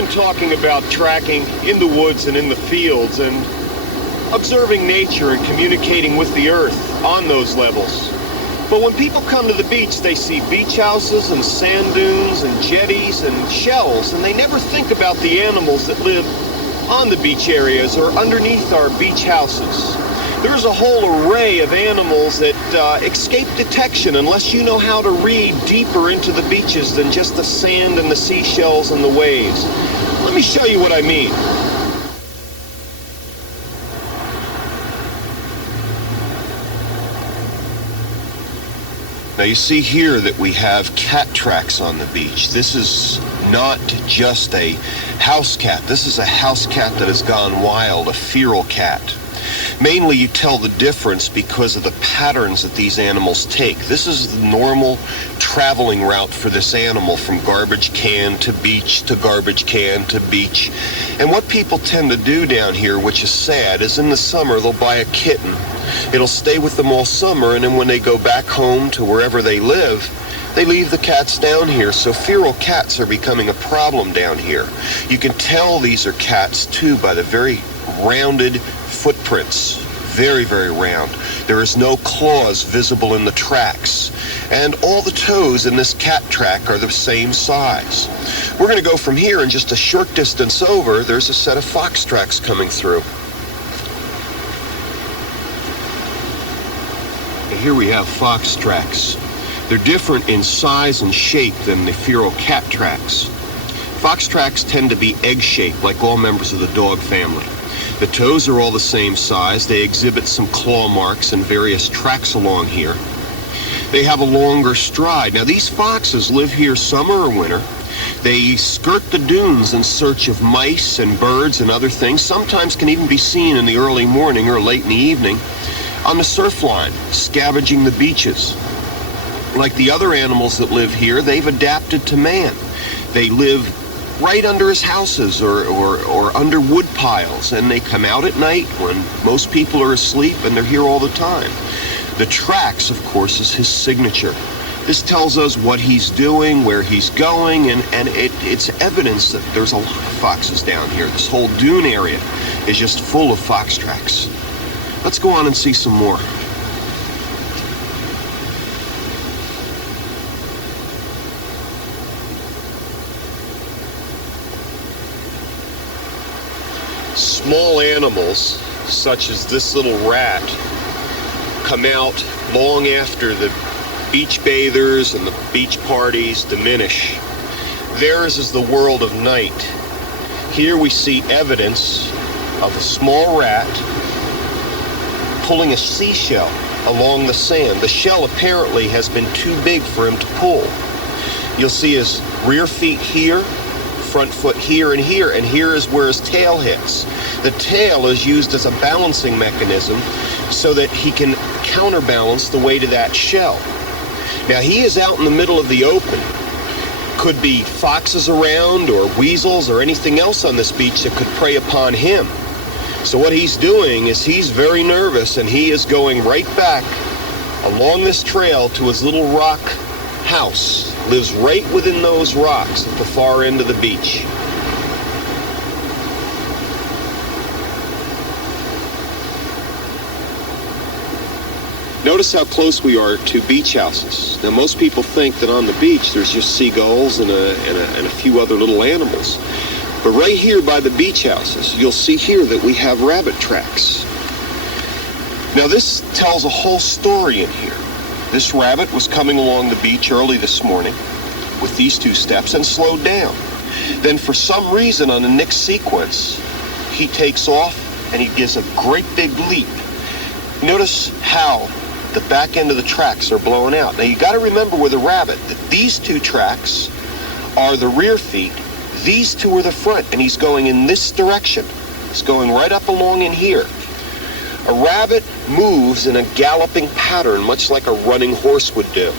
been talking about tracking in the woods and in the fields and observing nature and communicating with the earth on those levels. But when people come to the beach, they see beach houses and sand dunes and jetties and shells, and they never think about the animals that live on the beach areas or underneath our beach houses. There's a whole array of animals that escape detection unless you know how to read deeper into the beaches than just the sand and the seashells and the waves. Let me show you what I mean. Now you see here that we have cat tracks on the beach. This is not just a house cat. This is a house cat that has gone wild, a feral cat. Mainly you tell the difference because of the patterns that these animals take. This is the normal traveling route for this animal, from garbage can to beach to garbage can to beach. And what people tend to do down here, which is sad, is in the summer they'll buy a kitten. It'll stay with them all summer, and then when they go back home to wherever they live, they leave the cats down here. So feral cats are becoming a problem down here. You can tell these are cats too by the very rounded footprints. Very, very round. There is no claws visible in the tracks. And all the toes in this cat track are the same size. We're going to go from here, and just a short distance over, there's a set of fox tracks coming through. Here we have fox tracks. They're different in size and shape than the feral cat tracks. Fox tracks tend to be egg-shaped, like all members of the dog family. The toes are all the same size. They exhibit some claw marks and various tracks along here. They have a longer stride. Now, these foxes live here summer or winter. They skirt the dunes in search of mice and birds and other things. Sometimes can even be seen in the early morning or late in the evening on the surf line, scavenging the beaches. Like the other animals that live here, they've adapted to man. They live right under his houses or under wood piles, and they come out at night when most people are asleep, and they're here all the time. The tracks, of course, is his signature. This tells us what he's doing, where he's going, and it's evidence that there's a lot of foxes down here. This whole dune area is just full of fox tracks. Let's go on and see some more. Small animals, such as this little rat, come out long after the beach bathers and the beach parties diminish. Theirs is the world of night. Here we see evidence of a small rat pulling a seashell along the sand. The shell apparently has been too big for him to pull. You'll see his rear feet here, front foot here, and here is where his tail hits. The tail is used as a balancing mechanism so that he can counterbalance the weight of that shell. Now, he is out in the middle of the open. Could be foxes around or weasels or anything else on this beach that could prey upon him. So what he's doing is he's very nervous, and he is going right back along this trail to his little rock house. Lives right within those rocks at the far end of the beach. Notice how close we are to beach houses. Now, most people think that on the beach there's just seagulls and a few other little animals. But right here by the beach houses, you'll see here that we have rabbit tracks. Now, this tells a whole story in here. This rabbit was coming along the beach early this morning with these two steps and slowed down. Then for some reason on the next sequence, he takes off and he gives a great big leap. Notice how the back end of the tracks are blowing out. Now you got to remember with a rabbit that these two tracks are the rear feet, these two are the front, and he's going in this direction. He's going right up along in here. A rabbit moves in a galloping pattern, much like a running horse would do.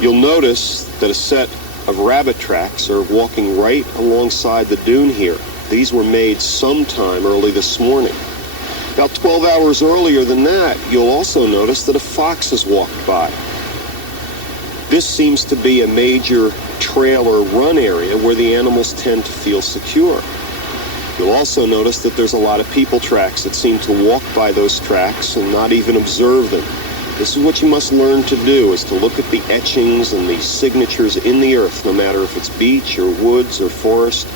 You'll notice that a set of rabbit tracks are walking right alongside the dune here. These were made sometime early this morning. About 12 hours earlier than that, you'll also notice that a fox has walked by. This seems to be a major trail or run area where the animals tend to feel secure. You'll also notice that there's a lot of people tracks that seem to walk by those tracks and not even observe them. This is what you must learn to do, is to look at the etchings and the signatures in the earth, no matter if it's beach or woods or forest,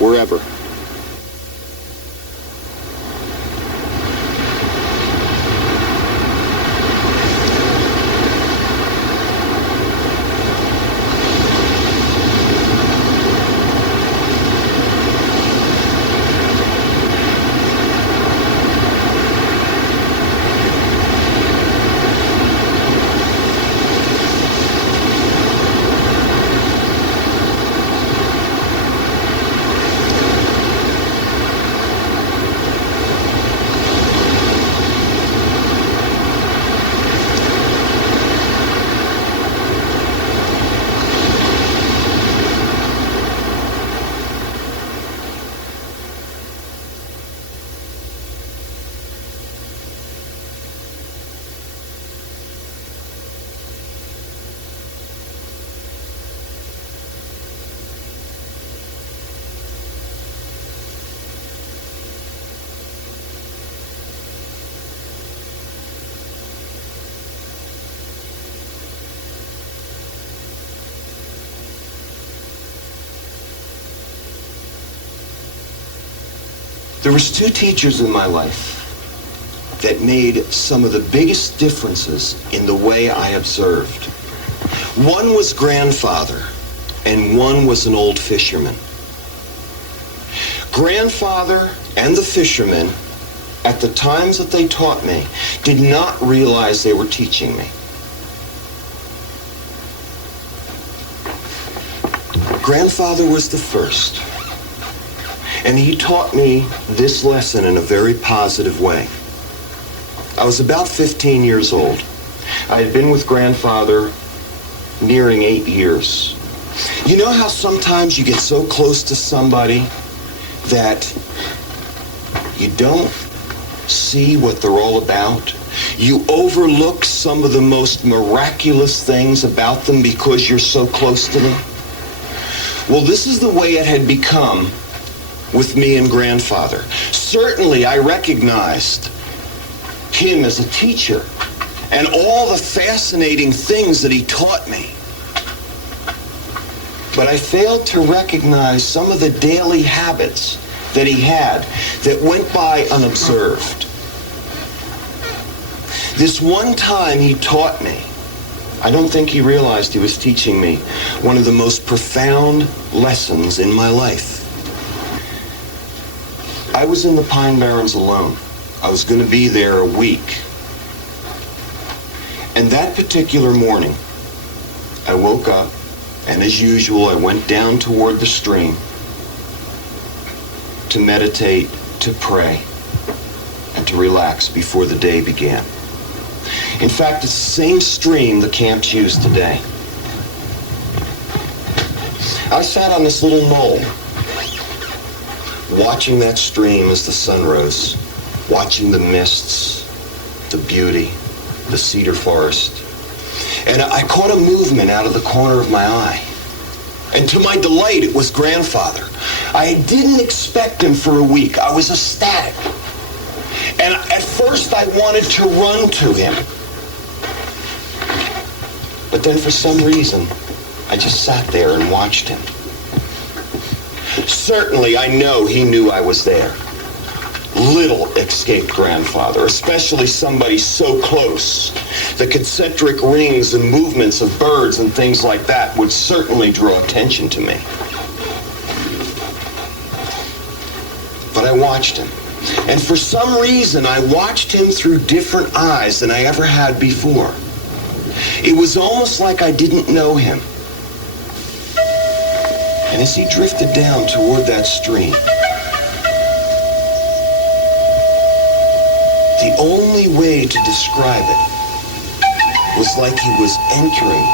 wherever. There was two teachers in my life that made some of the biggest differences in the way I observed. One was grandfather, and one was an old fisherman. Grandfather and the fisherman, at the times that they taught me, did not realize they were teaching me. Grandfather was the first. And he taught me this lesson in a very positive way. I was about 15 years old. I had been with grandfather nearing 8 years. You know how sometimes you get so close to somebody that you don't see what they're all about? You overlook some of the most miraculous things about them because you're so close to them? Well, this is the way it had become with me and grandfather. Certainly, I recognized him as a teacher and all the fascinating things that he taught me. But I failed to recognize some of the daily habits that he had that went by unobserved. This one time he taught me, I don't think he realized he was teaching me one of the most profound lessons in my life. I was in the Pine Barrens alone. I was going to be there a week. And that particular morning, I woke up, and as usual, I went down toward the stream to meditate, to pray, and to relax before the day began. In fact, it's the same stream the camps use today. I sat on this little knoll, watching that stream as the sun rose, watching the mists, the beauty, the cedar forest. And I caught a movement out of the corner of my eye. And to my delight, it was grandfather. I didn't expect him for a week. I was ecstatic. And at first I wanted to run to him. But then for some reason, I just sat there and watched him. Certainly, I know he knew I was there. Little escaped grandfather, especially somebody so close. The concentric rings and movements of birds and things like that would certainly draw attention to me. But I watched him. And for some reason, I watched him through different eyes than I ever had before. It was almost like I didn't know him. And as he drifted down toward that stream, the only way to describe it was like he was entering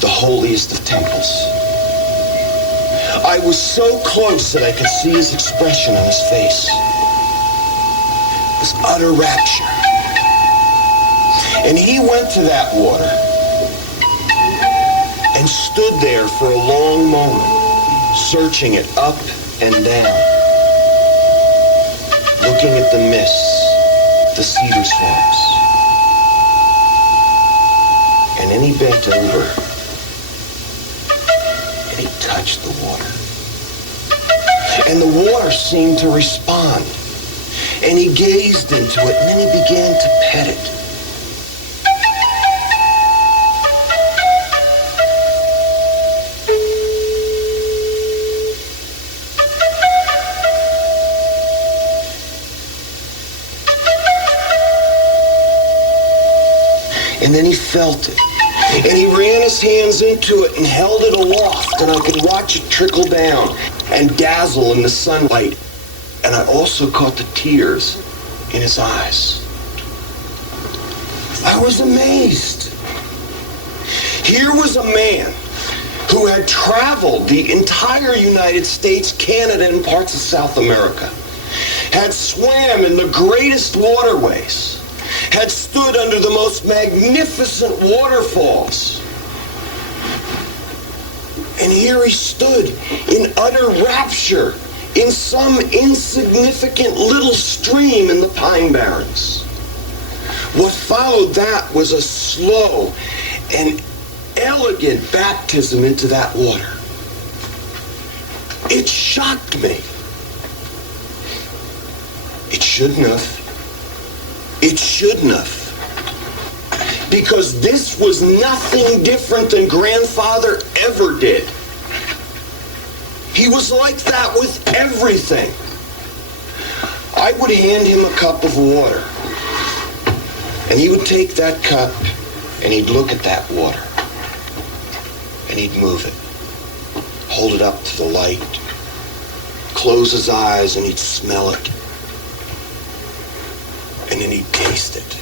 the holiest of temples. I was so close that I could see his expression on his face. It was utter rapture. And he went to that water and stood there for a long moment, searching it up and down, looking at the mists, the cedar swamps. And then he bent over and he touched the water. And the water seemed to respond. And he gazed into it, and then he began to pet it. And then he felt it. And he ran his hands into it and held it aloft, and I could watch it trickle down and dazzle in the sunlight. And I also caught the tears in his eyes. I was amazed. Here was a man who had traveled the entire United States, Canada, and parts of South America, had swam in the greatest waterways, had stood under the most magnificent waterfalls. And here he stood in utter rapture in some insignificant little stream in the Pine Barrens. What followed that was a slow and elegant baptism into that water. It shocked me. It shouldn't have. It shouldn't have. Because this was nothing different than Grandfather ever did. He was like that with everything. I would hand him a cup of water, and he would take that cup, and he'd look at that water, and he'd move it, hold it up to the light, close his eyes, and he'd smell it, and then he'd taste it.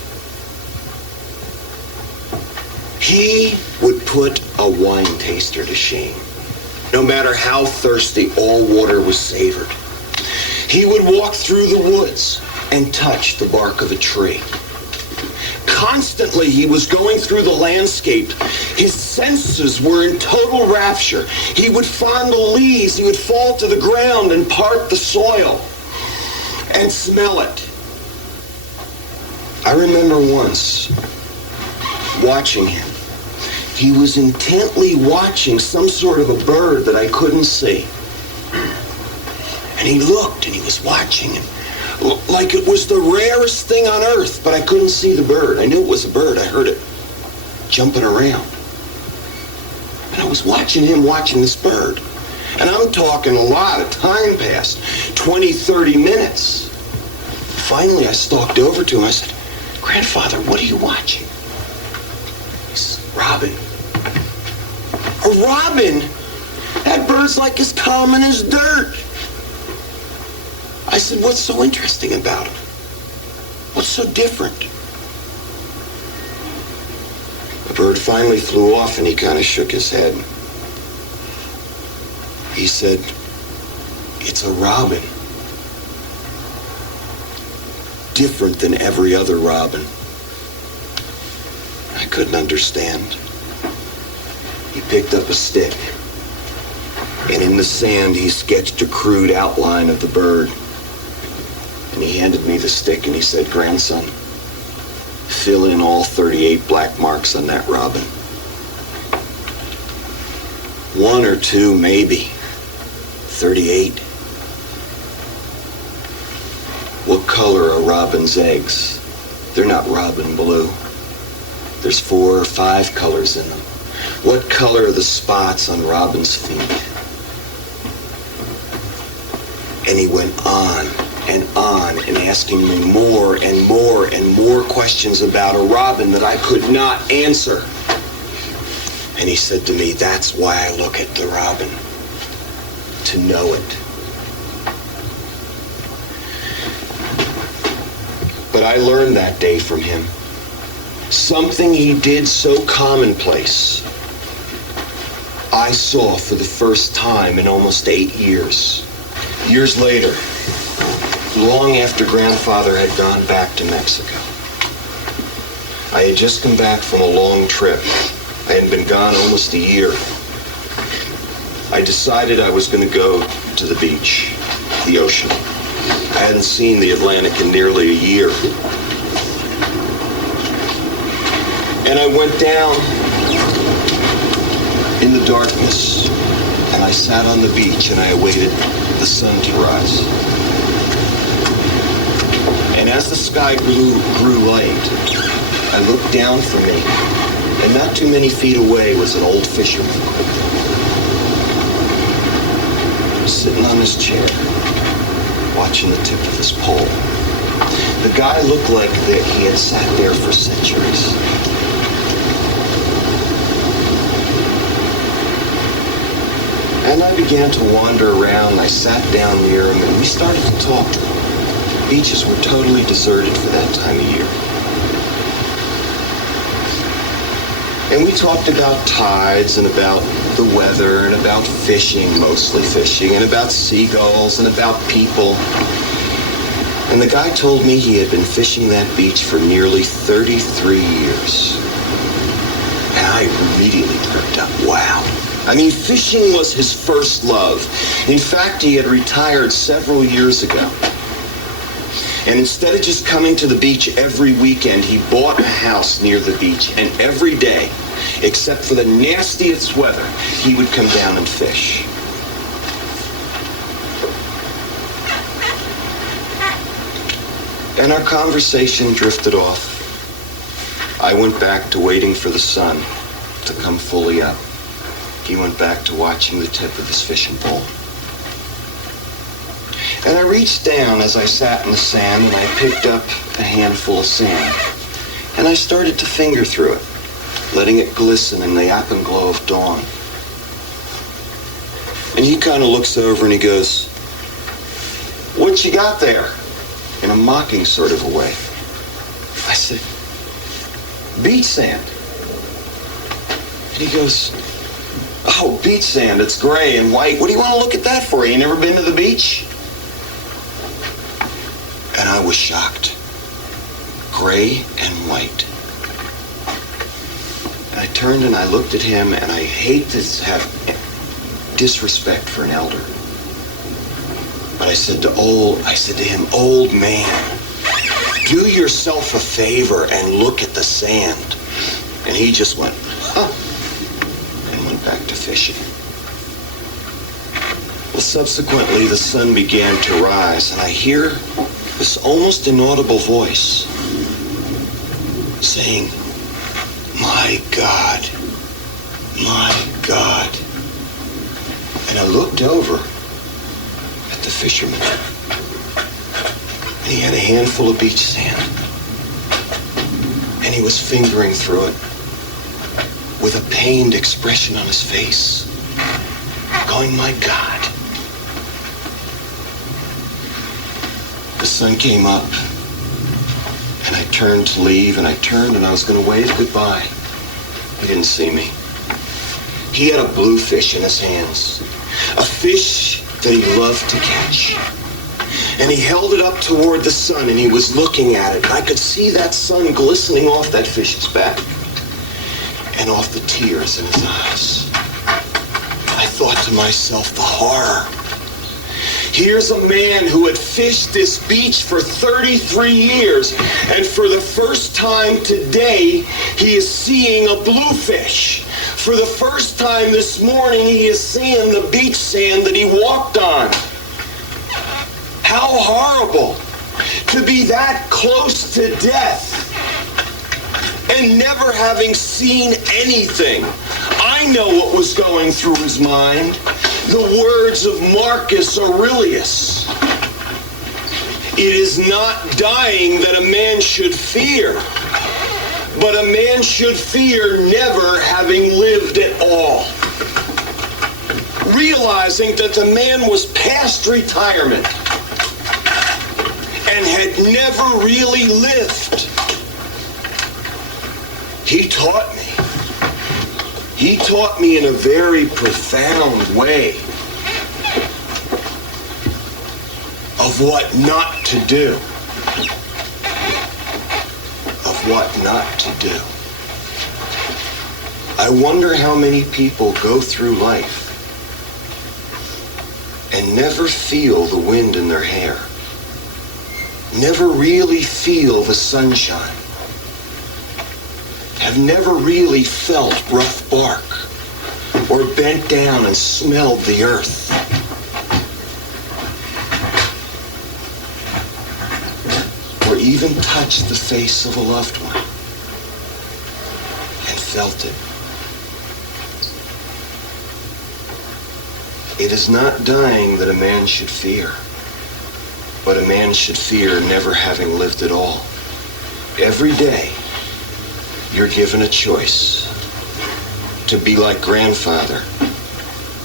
He would put a wine taster to shame. No matter how thirsty, all water was savored. He would walk through the woods and touch the bark of a tree. Constantly, he was going through the landscape. His senses were in total rapture. He would fondle leaves. He would fall to the ground and part the soil and smell it. I remember once watching him. He was intently watching some sort of a bird that I couldn't see. And he looked and he was watching him like it was the rarest thing on earth, but I couldn't see the bird. I knew it was a bird. I heard it jumping around. And I was watching him watching this bird. And I'm talking a lot of time passed, 20, 30 minutes. Finally, I stalked over to him. I said, "Grandfather, what are you watching?" He said, "Robin." A robin? That bird's like as common as dirt. I said, "What's so interesting about it? What's so different?" The bird finally flew off and he kind of shook his head. He said, "It's a robin. Different than every other robin." I couldn't understand. He picked up a stick, and in the sand he sketched a crude outline of the bird. And he handed me the stick and he said, "Grandson, fill in all 38 black marks on that robin. One or two, maybe. 38. What color are robin's eggs? They're not robin blue. There's 4 or 5 colors in them. What color are the spots on robin's feet?" And he went on and asking me more and more and more questions about a robin that I could not answer. And he said to me, "That's why I look at the robin, to know it." But I learned that day from him something he did so commonplace. I saw for the first time in almost 8 years. Years later, long after Grandfather had gone back to Mexico, I had just come back from a long trip. I had been gone almost a year. I decided I was going to go to the beach, the ocean. I hadn't seen the Atlantic in nearly a year. And I went down in the darkness, and I sat on the beach and I awaited the sun to rise. And as the sky grew light, I looked down from me, and not too many feet away was an old fisherman, sitting on his chair, watching the tip of his pole. The guy looked like that he had sat there for centuries. And I began to wander around. I sat down near him, and we started to talk. Beaches were totally deserted for that time of year. And we talked about tides and about the weather and about fishing, mostly fishing, and about seagulls and about people. And the guy told me he had been fishing that beach for nearly 33 years. And I immediately perked up. Wow. I mean, fishing was his first love. In fact, he had retired several years ago. And instead of just coming to the beach every weekend, he bought a house near the beach. And every day, except for the nastiest weather, he would come down and fish. And our conversation drifted off. I went back to waiting for the sun to come fully up. He went back to watching the tip of his fishing pole. And I reached down as I sat in the sand, and I picked up a handful of sand. And I started to finger through it, letting it glisten in the afterglow of dawn. And he kind of looks over and he goes, "What you got there?" In a mocking sort of a way. I said, "Beach sand." And he goes, "Oh, beach sand, it's gray and white. What do you want to look at that for? You never been to the beach?" And I was shocked. Gray and white. And I turned and I looked at him, and I hate to have disrespect for an elder. But I said to him, "Old man, do yourself a favor and look at the sand." And he just went, "Huh," and went back to fishing. Well, subsequently, the sun began to rise, and I hear this almost inaudible voice saying, "My God, my God." And I looked over at the fisherman, and he had a handful of beach sand, and he was fingering through it with a pained expression on his face, going, "My God." The sun came up, and I turned to leave, and I turned and I was going to wave goodbye. He didn't see me. He had a bluefish in his hands, a fish that he loved to catch. And he held it up toward the sun, and he was looking at it. I could see that sun glistening off that fish's back and off the tears in his eyes. I thought to myself, the horror. Here's a man who had fished this beach for 33 years, and for the first time today, he is seeing a bluefish. For the first time this morning, he is seeing the beach sand that he walked on. How horrible to be that close to death and never having seen anything. I know what was going through his mind. The words of Marcus Aurelius. It is not dying that a man should fear, but a man should fear never having lived at all. Realizing that the man was past retirement and had never really lived. He taught me. He taught me in a very profound way of what not to do, of what not to do. I wonder how many people go through life and never feel the wind in their hair, never really feel the sunshine, have never really felt rough bark or bent down and smelled the earth. Or even touched the face of a loved one and felt it. It is not dying that a man should fear, but a man should fear never having lived at all. Every day, you're given a choice to be like grandfather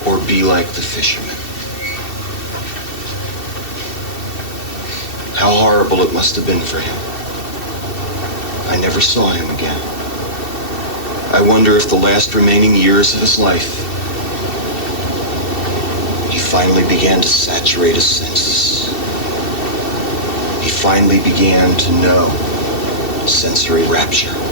or be like the fisherman. How horrible it must have been for him. I never saw him again. I wonder if the last remaining years of his life, he finally began to saturate his senses. He finally began to know sensory rapture.